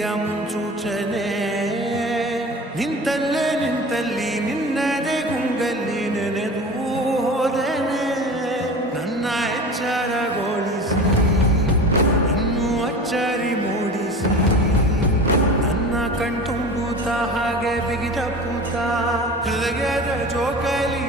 ಪ್ರೀತಿಯ ಮುನ್ಸೂಚನೆ ನಿಂತಲ್ಲೇ ನಿಂತಲ್ಲಿ ನಿನ್ನದೇ ಗುಂಗಲ್ಲಿ ನೆನೆದು ಹೋದನೆ ನನ್ನ ಎಚ್ಚರಗೊಳಿಸಿ ಇನ್ನೂ ಅಚ್ಚರಿ ಮೂಡಿಸಿ ನನ್ನ ಕಣ್ತುಂಬುತ್ತಾ ಹಾಗೆ ಬಿಗಿದ ಪೂತ ಹೃದಯದ ಜೋಕಾಲಿ